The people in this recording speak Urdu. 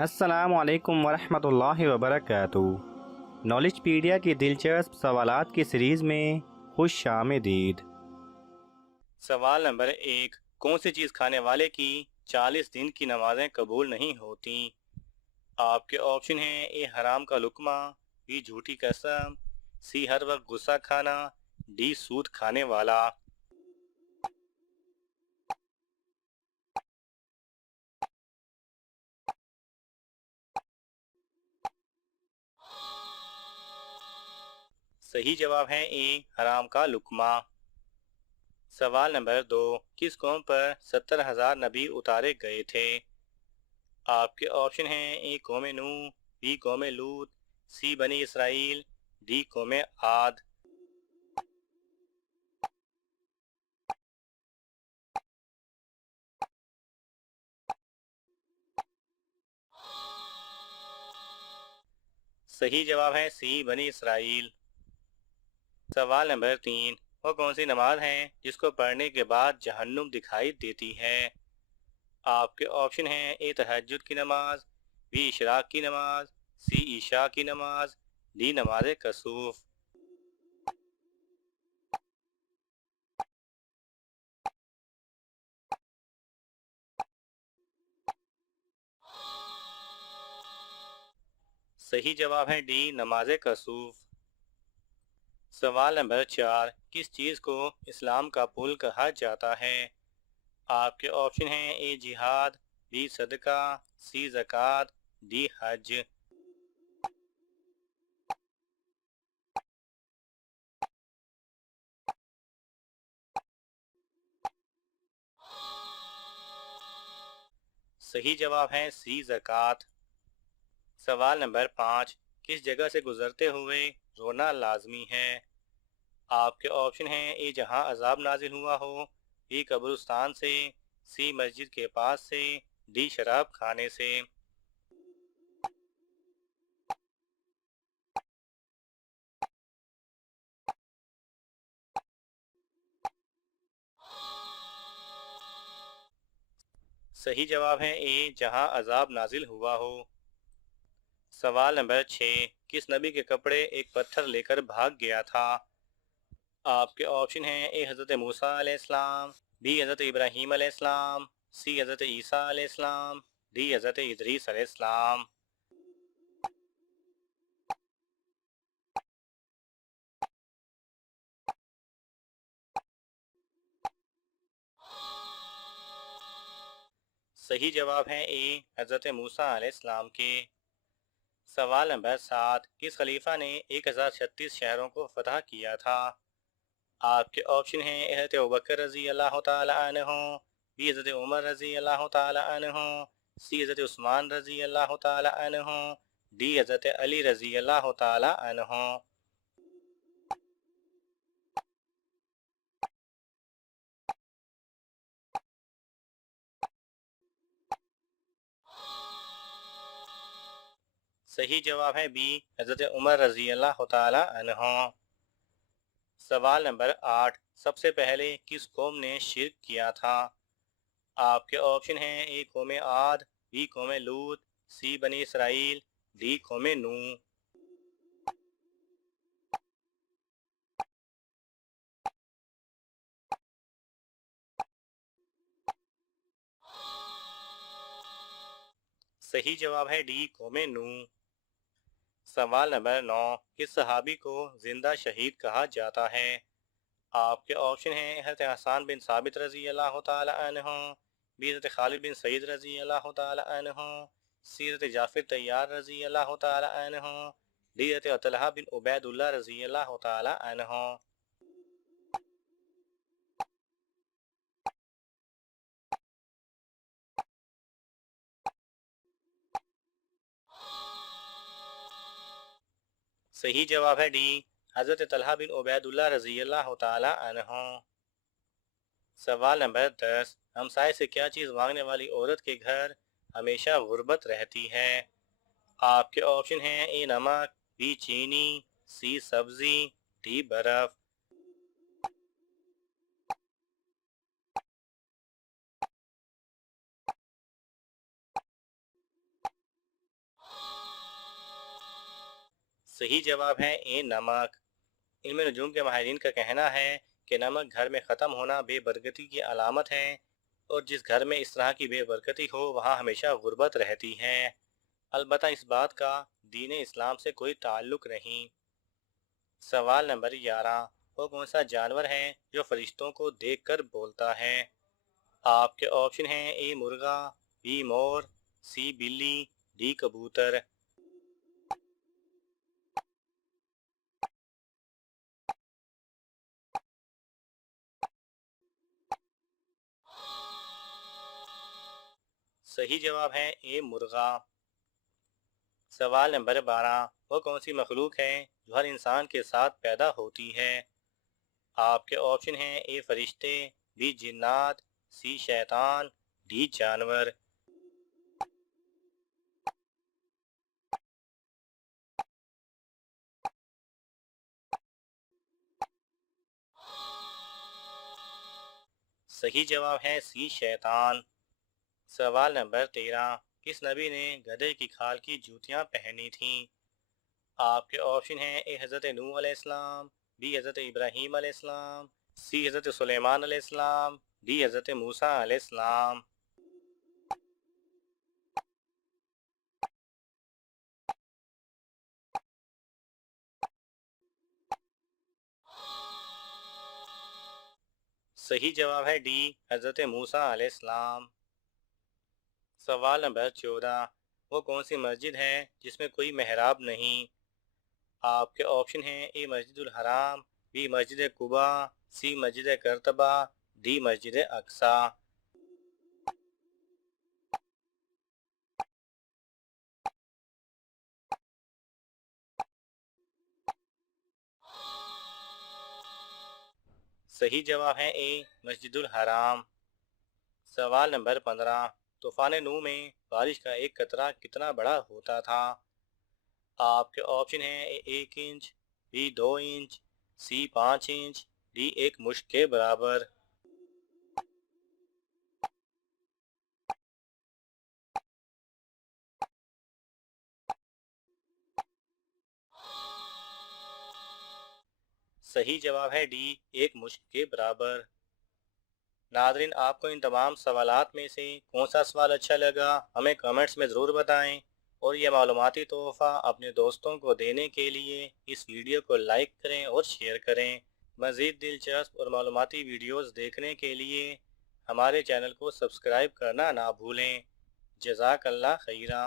السلام علیکم ورحمۃ اللہ وبرکاتہ۔ نالج پیڈیا کی دلچسپ سوالات کی سیریز میں خوش آمدید۔ سوال نمبر 1، کون سی چیز کھانے والے کی 40 دن کی نمازیں قبول نہیں ہوتی؟ آپ کے آپشن ہیں: اے حرام کا لقمہ، بی جھوٹی قسم، سی ہر وقت غصہ کھانا، ڈی سود کھانے والا۔ صحیح جواب ہے اے حرام کا لقمہ۔ سوال نمبر 2، کس قوم پر 70,000 نبی اتارے گئے تھے؟ آپ کے آپشن ہیں: اے قوم نوح، بی قوم لوط، سی بنی اسرائیل، ڈی قوم عاد۔ صحیح جواب ہے سی بنی اسرائیل۔ سوال نمبر 3، وہ کون سی نماز ہے جس کو پڑھنے کے بعد جہنم دکھائی دیتی ہے؟ آپ کے آپشن ہیں: اے تہجد کی نماز، بی اشراق کی نماز، سی عشاء کی نماز، ڈی نماز کسوف۔ صحیح جواب ہے ڈی نماز کسوف۔ سوال نمبر 4، کس چیز کو اسلام کا پل کہا جاتا ہے؟ آپ کے آپشن ہیں: اے جہاد، بی صدقہ، سی زکوٰۃ، ڈی حج۔ صحیح جواب ہے سی زکوٰۃ۔ سوال نمبر 5، کس جگہ سے گزرتے ہوئے رونا لازمی ہے؟ آپ کے آپشن ہیں: اے جہاں عذاب نازل ہوا ہو، بی قبرستان سے، سی مسجد کے پاس سے، ڈی شراب کھانے سے۔ صحیح جواب ہے اے جہاں عذاب نازل ہوا ہو۔ سوال نمبر 6، کس نبی کے کپڑے ایک پتھر لے کر بھاگ گیا تھا؟ آپ کے آپشن ہیں: اے حضرت موسیٰ علیہ السلام، بی حضرت ابراہیم علیہ السلام، سی حضرت عیسیٰ علیہ السلام، ڈی حضرت ادریس علیہ السلام۔ صحیح جواب ہے اے حضرت موسیٰ علیہ السلام کے۔ سوال نمبر 7، کس خلیفہ نے 1036 شہروں کو فتح کیا تھا؟ آپ کے آپشن ہیں: حضرت ابوبکر رضی اللہ تعالی عنہ، بی حضرت عمر رضی اللہ تعالی عنہ، سی حضرت عثمان رضی اللہ تعالی عنہ، ڈی حضرت علی رضی اللہ تعالی عنہ۔ صحیح جواب ہے بی حضرت عمر رضی اللہ تعالی عنہ۔ سوال نمبر 8، سب سے پہلے کس قوم نے شرک کیا تھا؟ آپ کے آپشن ہیں: اے قوم عاد، بی قوم لوط، سی بنی اسرائیل، ڈی قوم نوح۔ صحیح جواب ہے ڈی قوم نوح۔ سوال نمبر 9، کس صحابی کو زندہ شہید کہا جاتا ہے؟ آپ کے آپشن ہیں: حضرت حسان بن ثابت رضی اللہ تعالی عنہ، بی حضرت خالد بن سعید رضی اللہ تعالی عنہ، سی حضرت جعفر طیار رضی اللہ تعالی عنہ، ڈی حضرت طلحہ بن عبید اللہ رضی اللہ تعالی عنہ۔ صحیح جواب ہے ڈی حضرت طلحہ بن عبید اللہ رضی اللہ تعالی عنہ۔ سوال نمبر 10، ہمسائے سے کیا چیز مانگنے والی عورت کے گھر ہمیشہ غربت رہتی ہے؟ آپ کے آپشن ہیں: اے نمک، بی چینی، سی سبزی، ڈی برف۔ صحیح جواب ہے اے نمک۔ علم نجوم کے ماہرین کا کہنا ہے کہ نمک گھر میں ختم ہونا بے برکتی کی علامت ہے، اور جس گھر میں اس طرح کی بے برکتی ہو وہاں ہمیشہ غربت رہتی ہے۔ البتہ اس بات کا دین اسلام سے کوئی تعلق نہیں۔ سوال نمبر 11، وہ کون سا جانور ہے جو فرشتوں کو دیکھ کر بولتا ہے؟ آپ کے آپشن ہیں اے مرغا، بی مور، سی بلی، ڈی کبوتر۔ صحیح جواب ہے اے مرغا۔ سوال نمبر 12، وہ کون سی مخلوق ہے جو ہر انسان کے ساتھ پیدا ہوتی ہے؟ آپ کے آپشن ہیں اے فرشتے، بی جنات، سی شیطان، ڈی جانور۔ صحیح جواب ہے سی شیطان۔ سوال نمبر 13، کس نبی نے گدھے کی کھال کی جوتیاں پہنی تھیں؟ آپ کے آپشن ہیں اے حضرت نوح علیہ السلام، بی حضرت ابراہیم علیہ السلام، سی حضرت سلیمان علیہ السلام، ڈی حضرت موسیٰ علیہ السلام۔ صحیح جواب ہے ڈی حضرت موسیٰ علیہ السلام۔ سوال نمبر 14، وہ کون سی مسجد ہے جس میں کوئی محراب نہیں؟ آپ کے آپشن ہیں اے مسجد الحرام، be Masjid Quba, C Masjid قرطبہ، D مسجد اقصی۔ صحیح جواب ہے اے مسجد الحرام۔ سوال نمبر 15، طوفان نوح میں بارش کا ایک قطرہ کتنا بڑا ہوتا تھا؟ آپ کے آپشن ہیں A 1 inch, B 2 inch, C 5 inch, D 1 مشت کے برابر۔ صحیح جواب ہے ڈی 1 مشت کے برابر۔ ناظرین، آپ کو ان تمام سوالات میں سے کون سا سوال اچھا لگا ہمیں کمنٹس میں ضرور بتائیں، اور یہ معلوماتی تحفہ اپنے دوستوں کو دینے کے لیے اس ویڈیو کو لائک کریں اور شیئر کریں۔ مزید دلچسپ اور معلوماتی ویڈیوز دیکھنے کے لیے ہمارے چینل کو سبسکرائب کرنا نہ بھولیں۔ جزاک اللہ خیرہ۔